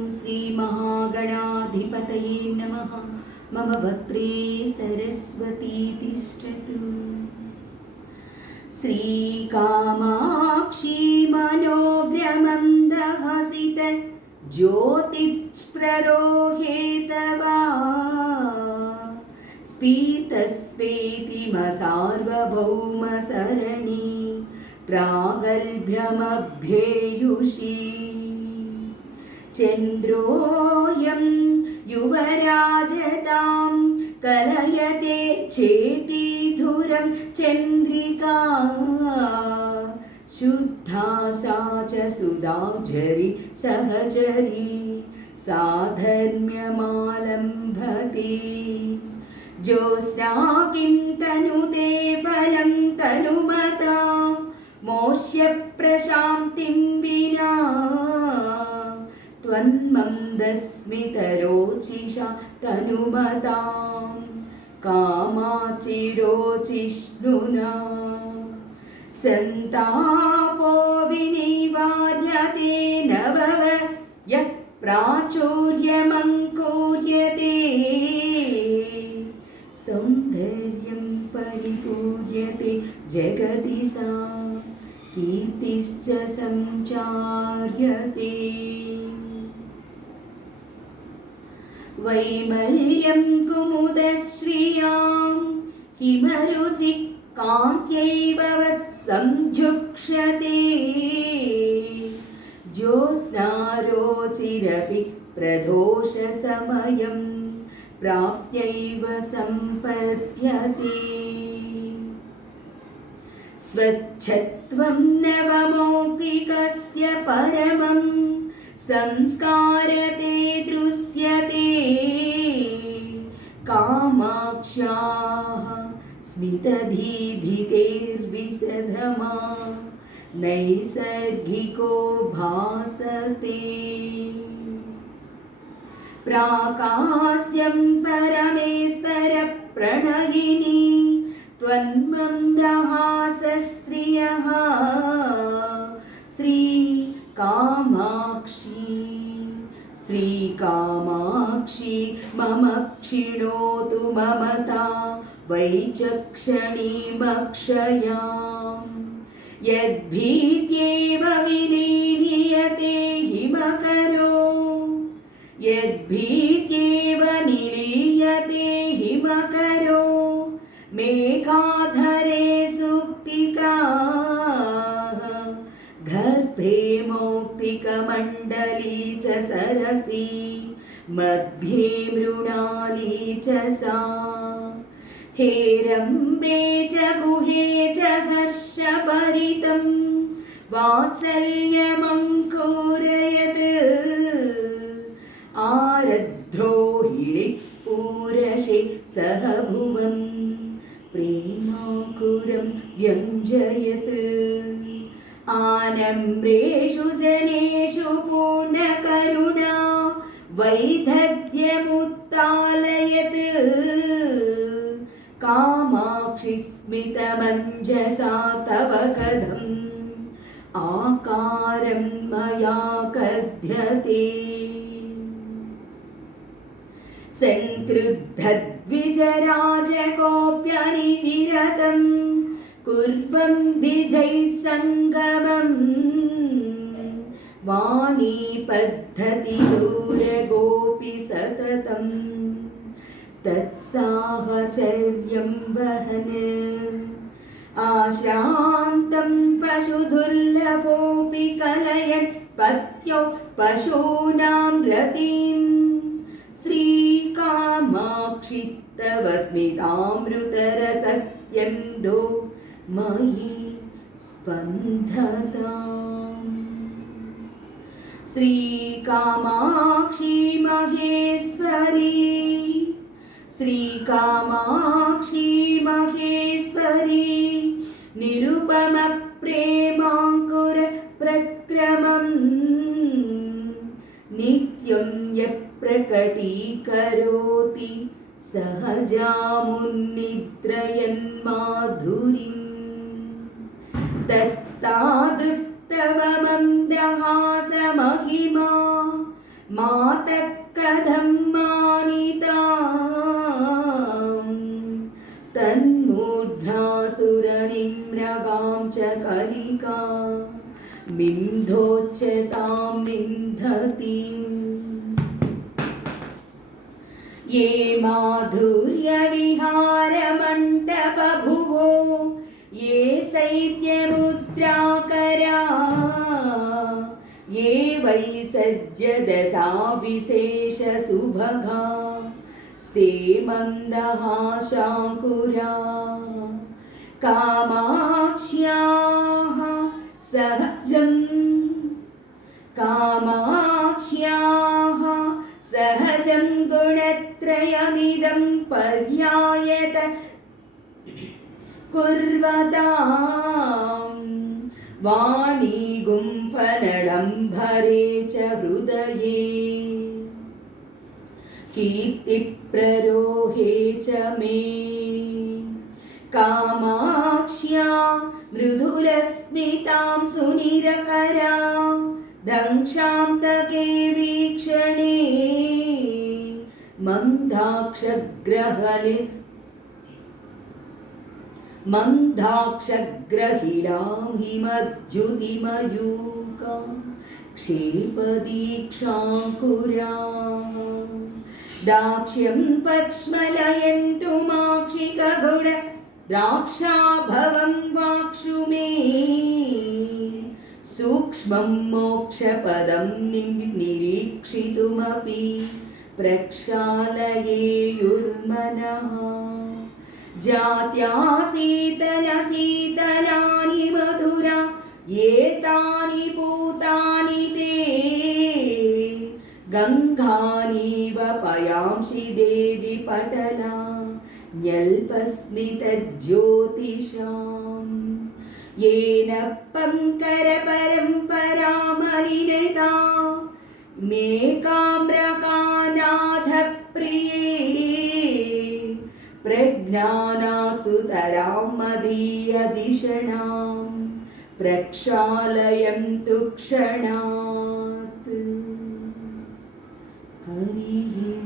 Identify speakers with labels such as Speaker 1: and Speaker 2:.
Speaker 1: श्रीमहागणाधिपतये नमः। मम वक्त्रे सरस्वती तिष्ठतु श्रीकामाक्षी मनोग्रमन्दहसित ज्योतिप्ररोहेतवा। स्फीतस्वेतिमसार्वभौमसरणि प्रागल्भ्यमभ्येयुषी चन्द्रोऽयं युवराजतां कलयते चेटीधुरं चन्द्रिका शुद्धा सा च सुधाझरि सहचरी साधर्म्यमालम्भते ज्योत्स्ना किं तनुते फलं तनुमता मोष्य त्वन्मन्दस्मितरोचिषा तनुमतां कामाचिरोचिष्णुना। सन्तापो विनिवार्यते नवव यः प्राचुर्यमङ्कुर्यते। सौन्दर्यं परिपूर्यते जगति सा कीर्तिश्च सञ्चार्यते वैमल्यं कुमुदश्रियां हिमरुचि कान्त्यैव वत्संजुक्षते ज्योत्स्नारोचिरपि प्रदोषसमयं प्राप्त्यैव सम्पद्यते स्वच्छत्वं नवमौक्तिकस्य परमं संस्कारते दृश्यते। कामाक्ष्याः स्मितधीधितेर्विसधमा नैसर्गिको भासते। प्राकास्यं परमेश्वरप्रणयिनी त्वन्मन्दहासस्त्रियः श्रीकामाक्षी श्रीकामाक्षी मम क्षिणोतु ममता वैचक्षणीमक्षयाम् यद्भीत्येव विलीयते हिमकरो यद्भीत्येव निलीयते हिमकरो मेघाधरे मौक्तिकमण्डली च सरसि मध्ये मृणाली च सा हेरम्बे च गुहे च हर्षभरितं वात्सल्यमङ्कुरयत् आरद्रोहिणि पूरशे सह भुवं प्रेमाङ्कुरं व्यञ्जयत् आनम्रेषु जनेषु पूर्णकरुणा वैदग्ध्यमुत्तालयत् कामाक्षि स्मितमञ्जसा तव कथम्। आकारं मया कथ्यते। सङ्क्रुद्धद्विजराजकोऽप्यनिविरतं कुर्वन्ति जैसङ्गमम् वाणी पद्धतिदूरगोऽपि सततं तत्साहचर्यं वहन्। आश्रान्तं पशुदुर्लभोऽपि कलयन् पत्यो पशूनां रतिम्। श्रीकामाक्षित्तवस्मितामृतरसस्यन्दो मयि स्पन्दताम् श्रीकामाक्षी महेश्वरी श्रीकामाक्षी महेश्वरी निरुपमप्रेमाङ्कुर प्रक्रमम्। नित्यं यः प्रकटीकरोति तत्तादृक्तव मन्दहासमहिमा मातः कथं मानिता तन्मुद्रासुरनिम्रगां च कलिका मिन्धोच्चतां मिन्धतीम् ये माधुर्यविहारमण्डपभुवो ये वै सज्जदशा विशेषसुभगा सेमन्दहाशाङ्कुरा कामाक्ष्याः सहजम्। कामाक्ष्याः सहजं गुणत्रयमिदं पर्यायत वाणी गुम्फनडम्भरे च हृदये। कीर्तिप्ररोहे च मे। कामाक्ष्या मृदुलस्मितां सुनिरकरा। दंशान्तके वीक्षणे। मन्दाक्षग्रहलि मन्दाक्षग्रहिलां हिमद्युतिमयूका क्षेपदीक्षाङ्कुरा दाक्ष्यं पक्ष्मलयन्तु माक्षिकगुण द्राक्षाभवं वाक्षु मे सूक्ष्मं मोक्षपदं नि- निरीक्षितुमपि प्रक्षालयेयुर्मनः जात्या शीतलशीतलानि मधुरा एतानि पूतानि ते। गङ्गानीव पयांसि देवि पटला न्यल्पस्मितज्योतिषाम्। येन पङ्करपरम्परामलिनता मेकाम्रकानाथप्रिये मदीयधिषणां प्रक्षालयन्तु क्षणात्। हरिः